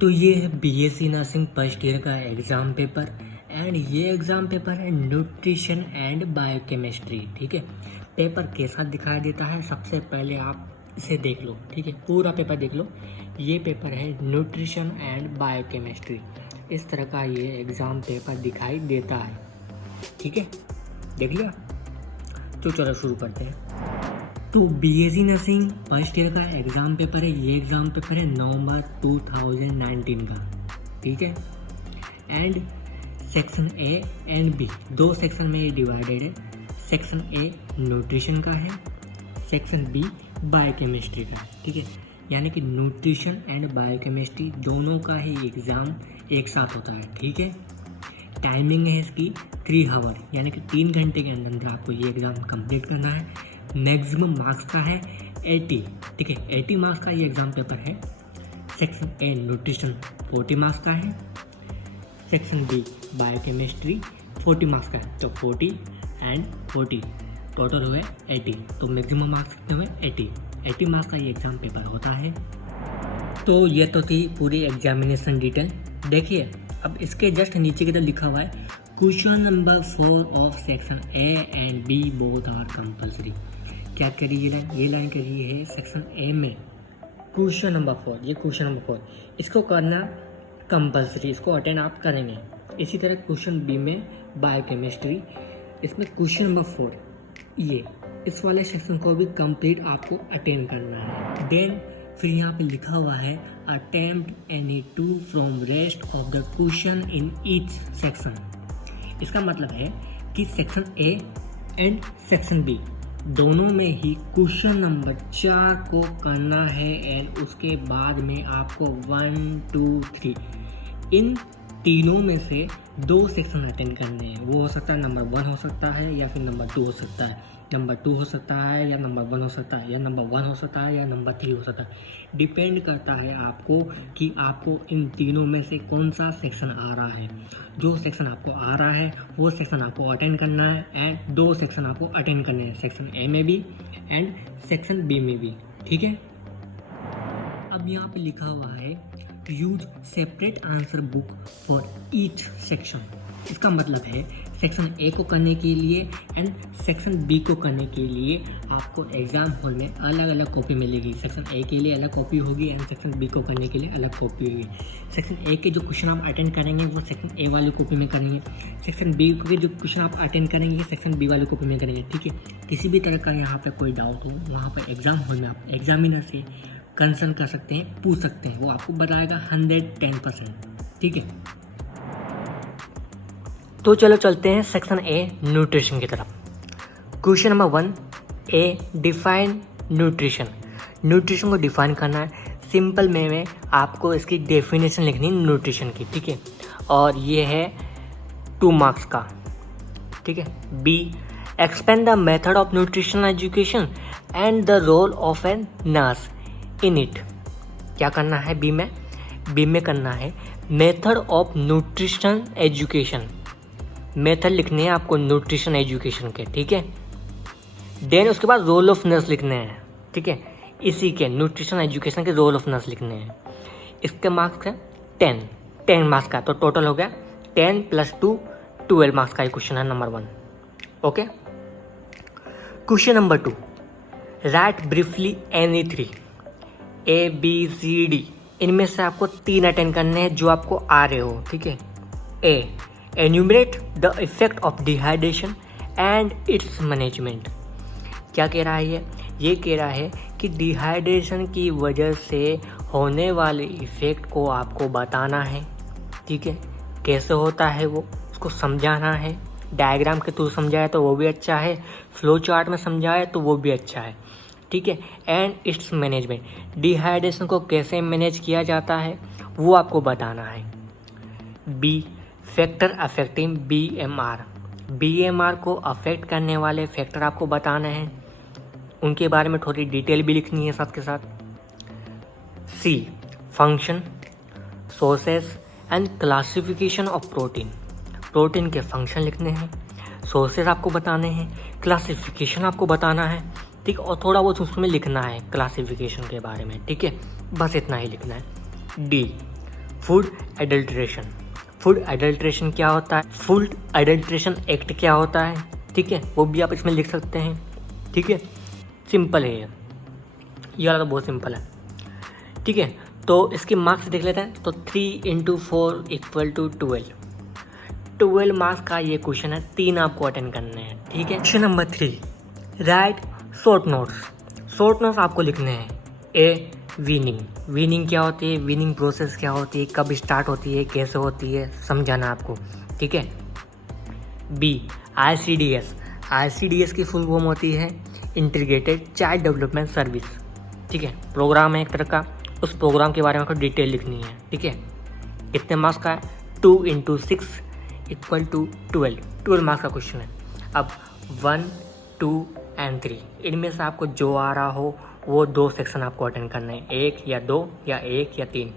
तो ये है बीएससी नर्सिंग फर्स्ट ईयर का एग्ज़ाम पेपर एंड ये एग्ज़ाम पेपर है न्यूट्रिशन एंड बायोकेमिस्ट्री। ठीक है, पेपर कैसा दिखाई देता है सबसे पहले आप इसे देख लो। ठीक है, पूरा पेपर देख लो। ये पेपर है न्यूट्रिशन एंड बायोकेमिस्ट्री। इस तरह का ये एग्ज़ाम पेपर दिखाई देता है। ठीक है, देख लिया। तो चलो शुरू करते हैं। तो बीएससी नर्सिंग फर्स्ट ईयर का एग्ज़ाम पेपर है। ये एग्ज़ाम पेपर है नवंबर 2019 का। ठीक है, and section A and B दो सेक्शन में ये डिवाइडेड है। सेक्शन ए न्यूट्रिशन का है, सेक्शन बी बायोकेमिस्ट्री का है। ठीक है, यानी कि न्यूट्रिशन एंड बायोकेमिस्ट्री दोनों का ही एग्ज़ाम एक साथ होता है। ठीक है, टाइमिंग है इसकी 3 आवर, यानी कि 3 घंटे के अंदर आपको ये एग्ज़ाम कंप्लीट करना है। मैक्सिमम मार्क्स का है 80। ठीक है, 80 मार्क्स का ये एग्ज़ाम पेपर है। सेक्शन ए न्यूट्रिशन 40 मार्क्स का है, सेक्शन बी बायोकेमिस्ट्री 40 मार्क्स का है। तो 40 एंड 40 टोटल हुए 80। तो मैक्सिमम मार्क्स कितने हुए 80 मार्क्स का ये एग्ज़ाम पेपर होता है। तो ये तो थी पूरी एग्जामिनेशन डिटेल। देखिए, अब इसके जस्ट नीचे की तरफ लिखा हुआ है question number 4 of section A and B both are compulsory. क्या करी ये लाइन करी है सेक्शन ए में क्वेश्चन नंबर 4, ये क्वेश्चन नंबर 4 इसको करना कंपल्सरी, इसको अटेंड आप करेंगे। इसी तरह क्वेश्चन बी में बायोकेमिस्ट्री, इसमें क्वेश्चन नंबर 4 ये इस वाले सेक्शन को भी कंप्लीट आपको अटेंड करना है। देन फिर यहाँ पे लिखा हुआ है attempt any 2 from rest of the question in each section. इसका मतलब है कि section A and section B दोनों में ही क्वेश्चन नंबर 4 को करना है एंड उसके बाद में आपको 1, 2, 3 इन तीनों में से 2 सेक्शन अटेंड करने हैं। वो हो सकता है नंबर 1 हो सकता है या फिर नंबर 2 हो सकता है, नंबर 2 हो सकता है या नंबर 1 हो सकता है, या नंबर 1 हो सकता है या नंबर 3 हो सकता है। डिपेंड करता है आपको कि आपको इन तीनों में से कौन सा सेक्शन आ रहा है। जो सेक्शन आपको आ रहा है वो सेक्शन आपको अटेंड करना है एंड 2 सेक्शन आपको अटेंड करने हैं, सेक्शन ए में भी एंड सेक्शन बी में भी। ठीक है, अब यहाँ पे लिखा हुआ है use separate answer book for each section. इसका मतलब है सेक्शन ए को करने के लिए एंड सेक्शन बी को करने के लिए आपको एग्ज़ाम हॉल में अलग अलग कॉपी मिलेगी। सेक्शन ए के लिए अलग कॉपी होगी एंड सेक्शन बी को करने के लिए अलग कॉपी होगी। सेक्शन ए के जो क्वेश्चन आप अटेंड करेंगे वो सेक्शन ए वाली कॉपी में करेंगे, सेक्शन बी के जो क्वेश्चन आप अटेंड करेंगे सेक्शन बी वाली कॉपी में करेंगे। ठीक है, किसी भी तरह का यहाँ पर कोई डाउट हो वहाँ पर एग्ज़ाम हॉल में आप एग्जामिनर से कंसर्न कर सकते हैं, पूछ सकते हैं, वो आपको बताएगा 110%। ठीक है, तो चलो चलते हैं सेक्शन ए न्यूट्रिशन की तरफ। क्वेश्चन नंबर 1 ए डिफाइन न्यूट्रिशन। न्यूट्रिशन को डिफाइन करना है। सिंपल में आपको इसकी डेफिनेशन लिखनी है न्यूट्रिशन की। ठीक है, और ये है 2 मार्क्स का। ठीक है, B explain the method of nutrition education and the role of an nurse in it. क्या करना है बी में करना है method of nutrition education. Method लिखने हैं आपको न्यूट्रिशन एजुकेशन के। ठीक है, देन उसके बाद रोल ऑफ नर्स लिखने हैं। ठीक है, इसी के न्यूट्रिशन एजुकेशन के रोल ऑफ नर्स लिखने हैं। इसके मार्क्स है 10 मार्क्स का, तो टोटल हो गया 10 + 2 12 मार्क्स का ये क्वेश्चन है number 1। Okay, question number 2 right briefly any 3 A, B, C, D इनमें से आपको 3 अटेंड करने हैं जो आपको आ रहे हो। ठीक है, A enumerate the effect of dehydration and it's management. क्या कह रहा है ये कह रहा है कि डिहाइड्रेशन की वजह से होने वाले इफेक्ट को आपको बताना है। ठीक है, कैसे होता है वो उसको समझाना है। डायग्राम के थ्रू समझाए तो वो भी अच्छा है, फ्लो चार्ट में समझाए तो वो भी अच्छा है। ठीक है, एंड इट्स मैनेजमेंट डिहाइड्रेशन को कैसे मैनेज किया जाता है वो आपको बताना है। बी फैक्टर अफेक्टिंग BMR को अफेक्ट करने वाले फैक्टर आपको बताने हैं, उनके बारे में थोड़ी डिटेल भी लिखनी है साथ के साथ। C function sources and classification of protein के फंक्शन लिखने हैं, सोर्सेस आपको बताने हैं, क्लासिफिकेशन आपको बताना है। ठीक, और थोड़ा बहुत उसमें लिखना है क्लासिफिकेशन के बारे में। ठीक है, बस इतना ही लिखना है। D food adulteration. Food adulteration क्या होता है, फूड एडल्ट्रेशन एक्ट क्या होता है, ठीक है, वो भी आप इसमें लिख सकते हैं। ठीक है, सिंपल है ये वाला तो बहुत सिंपल है। ठीक है, तो इसके मार्क्स देख लेते हैं। तो 3 × 4 = 12 मार्क्स का ये क्वेश्चन है, 3 आपको अटेंड करने हैं। ठीक है, question number 3, right short notes. Short notes आपको लिखने हैं। ए, वीनिंग क्या होती है, वीनिंग प्रोसेस क्या होती है, कब स्टार्ट होती है, कैसे होती है, समझाना आपको। ठीक है। बी, ICDS की फुल फॉर्म होती है इंटीग्रेटेड चाइल्ड डेवलपमेंट सर्विस। ठीक है, प्रोग्राम है एक तरह का, उस प्रोग्राम के बारे में आपको डिटेल लिखनी है। ठीक है, कितने मार्क्स का है, 2 × 6 = 12 मार्क्स का क्वेश्चन है। अब 1, 2 और 3 इनमें से आपको जो आ रहा हो वो 2 सेक्शन आपको अटेंड करना है, 1 या 2 या 1 या 3।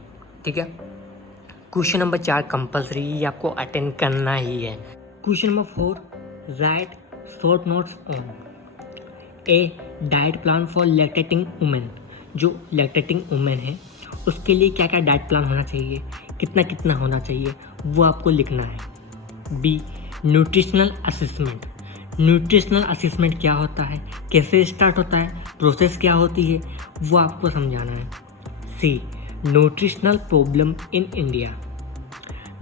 ठीक है, क्वेश्चन नंबर 4 कंपल्सरी आपको अटेंड करना ही है। Question number 4, right short notes on A diet plan for lactating women. जो लैक्टेटिंग वुमेन है उसके लिए क्या क्या डाइट प्लान होना चाहिए, कितना कितना होना चाहिए, वो आपको लिखना है। B, nutritional assessment. Nutritional assessment क्या होता है, कैसे स्टार्ट होता है, प्रोसेस क्या होती है, वो आपको समझाना है। C, nutritional problem in India.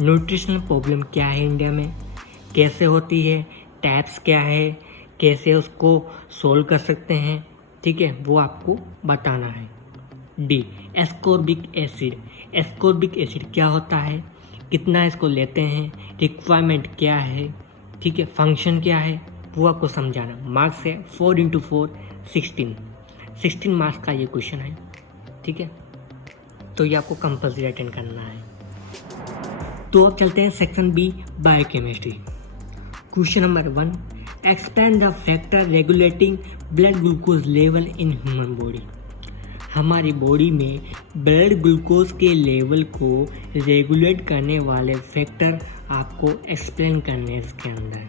Nutritional problem क्या है इंडिया में, कैसे होती है, टाइप्स क्या है, कैसे उसको सोल्व कर सकते हैं। ठीक है, वो आपको बताना है। D, ascorbic acid. Ascorbic acid क्या होता है, कितना इसको लेते हैं, रिक्वायरमेंट क्या है, ठीक है, फंक्शन क्या है, वो आपको समझाना। मार्क्स है 4 × 4 16 मार्क्स का ये क्वेश्चन है। ठीक है, तो ये आपको कंपल्सरी अटेंड करना है। तो अब चलते हैं section B, biochemistry. Question number 1, explain the factor regulating blood glucose level in human body. हमारी बॉडी में ब्लड ग्लूकोज के लेवल को रेगुलेट करने वाले फैक्टर आपको एक्सप्लेन करने हैं इसके अंदर।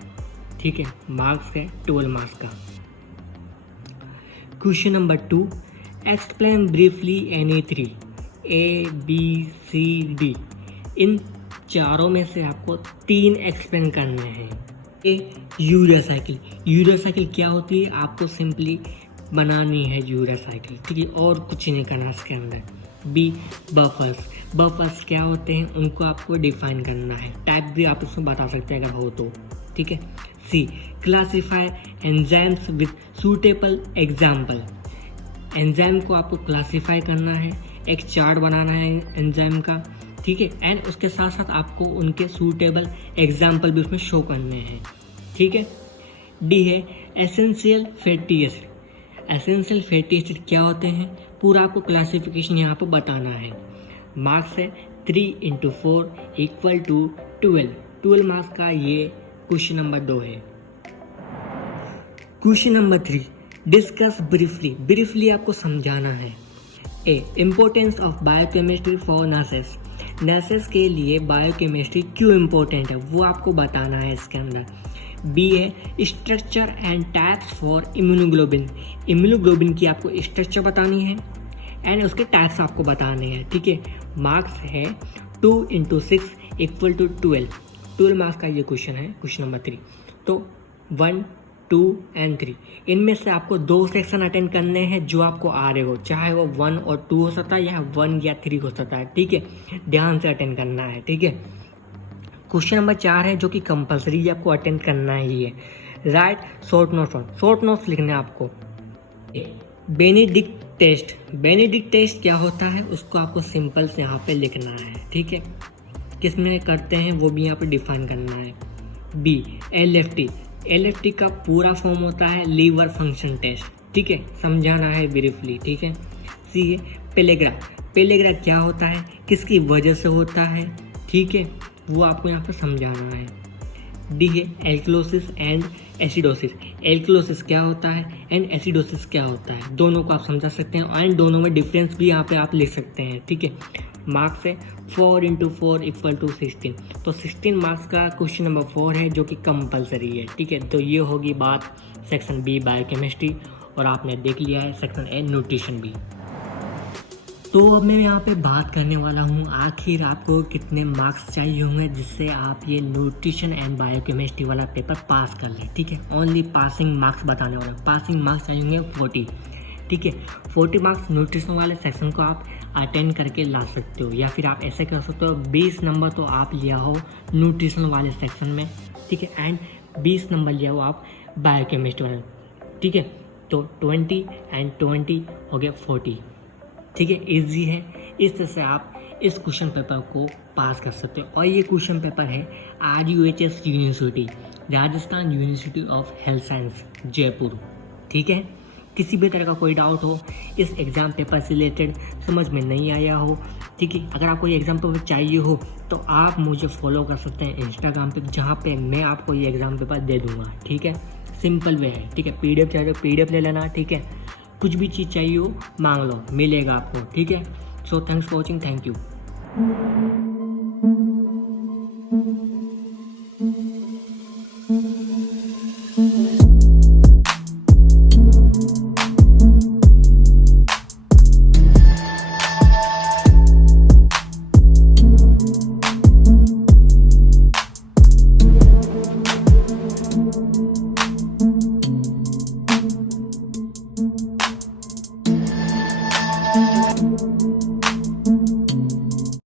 ठीक है, मार्क्स है 12 मार्क्स का। Question number 2, explain briefly any 3 A, B, C, D। इन चारों में से आपको 3 एक्सप्लेन करने हैं। ए, यूरिया साइकिल। यूरिया साइकिल क्या होती है, आपको सिंपली बनानी है यूरिया साइकिल। ठीक है, और कुछ नहीं करना इसके अंदर। B, buffers. बफर्स क्या होते हैं, उनको आपको डिफाइन करना है। टाइप भी आप उसमें बता सकते हैं अगर हो तो। ठीक है। C, classify enzymes with suitable example. Enzyme को आपको क्लासीफाई करना है, एक चार्ट बनाना है एंजाइम का। ठीक है, एंड उसके साथ साथ आपको उनके सूटेबल एग्जाम्पल भी उसमें शो करने हैं। ठीक है। डी है essential fatty acid. Essential fatty acid क्या होते हैं, पूरा आपको क्लासिफिकेशन यहाँ पर बताना है। मार्क्स है 3 × 4 = 12 मार्क्स का ये क्वेश्चन नंबर 2 है। क्वेश्चन नंबर 3, डिस्कस ब्रीफली आपको समझाना है। A, importance of biochemistry for nurses. Nurses के लिए बायोकेमिस्ट्री क्यों इम्पोर्टेंट है वो आपको बताना है इसके अंदर। बी है structure and types for immunoglobulin. Immunoglobulin की आपको स्ट्रक्चर बतानी है एंड उसके टाइप्स आपको बताने हैं। ठीक है, मार्क्स है 2 × 6 = 12 मार्क्स का ये क्वेश्चन है, क्वेश्चन नंबर 3। तो 1, 2 और 3 इनमें से आपको 2 सेक्शन अटेंड करने हैं जो आपको आ रहे हो, चाहे वो 1 और 2 हो सकता है या 1 या 3 हो सकता है। ठीक है, ध्यान से अटेंड करना है। ठीक है, क्वेश्चन नंबर 4 है जो कि कंपलसरी आपको अटेंड करना ही है। राइट शॉर्ट नोट्स लिखने आपको। Benedict test. बेनेडिक्ट टेस्ट क्या होता है उसको आपको सिंपल से यहाँ पे लिखना है। ठीक है, किस में करते हैं वो भी यहाँ पे डिफाइन करना है। बी, LFT का पूरा फॉर्म होता है लीवर फंक्शन टेस्ट। ठीक है, समझाना है ब्रीफली। ठीक है। सी है पेलेग्रा क्या होता है, किसकी वजह से होता है। ठीक है, वो आपको यहाँ पे समझाना है। डी है एल्कलोसिस एंड एसिडोसिस। एल्कलोसिस क्या होता है एंड एसिडोसिस क्या होता है, दोनों को आप समझा सकते हैं एंड दोनों में डिफरेंस भी यहाँ पे आप लिख सकते हैं। ठीक है, मार्क्स है 4 × 4 = 16। तो 16 मार्क्स का क्वेश्चन नंबर 4 है जो कि कंपलसरी है। ठीक है, तो ये होगी बात सेक्शन बी बायोकेमिस्ट्री और आपने देख लिया है सेक्शन ए न्यूट्रिशन भी। तो अब मैं यहाँ पे बात करने वाला हूँ आखिर आपको कितने मार्क्स चाहिए होंगे जिससे आप ये न्यूट्रिशन एंड बायोकेमिस्ट्री वाला पेपर पास कर लें। ठीक है, ओनली पासिंग मार्क्स बताने वाला हूँ। पासिंग मार्क्स चाहिए होंगे 40। ठीक है, 40 मार्क्स न्यूट्रिशन वाले सेक्शन को आप अटेंड करके ला सकते हो, या फिर आप ऐसे कर सकते हो 20 नंबर तो आप लिया हो न्यूट्रिशन वाले सेक्शन में। ठीक है, एंड 20 नंबर लिया हो आप बायोकेमिस्ट्री वाले। ठीक है, तो 20 एंड 20 हो गया 40। ठीक है, इजी है। इस तरह से आप इस क्वेश्चन पेपर को पास कर सकते हो। और ये क्वेश्चन पेपर है RUHS university, Rajasthan university of health science, Jaipur. ठीक है, किसी भी तरह का कोई डाउट हो इस एग्ज़ाम पेपर से रिलेटेड, समझ में नहीं आया हो, ठीक है, अगर आपको ये एग्ज़ाम पेपर चाहिए हो तो आप मुझे फॉलो कर सकते हैं इंस्टाग्राम पे, जहाँ पे मैं आपको ये एग्ज़ाम पेपर दे दूँगा। ठीक है, सिंपल वे है। ठीक है, PDF चाहिए तो PDF ले लेना। ठीक है, कुछ भी चीज़ चाहिए हो मांग लो, मिलेगा आपको। ठीक है, so thanks for watching, thank you.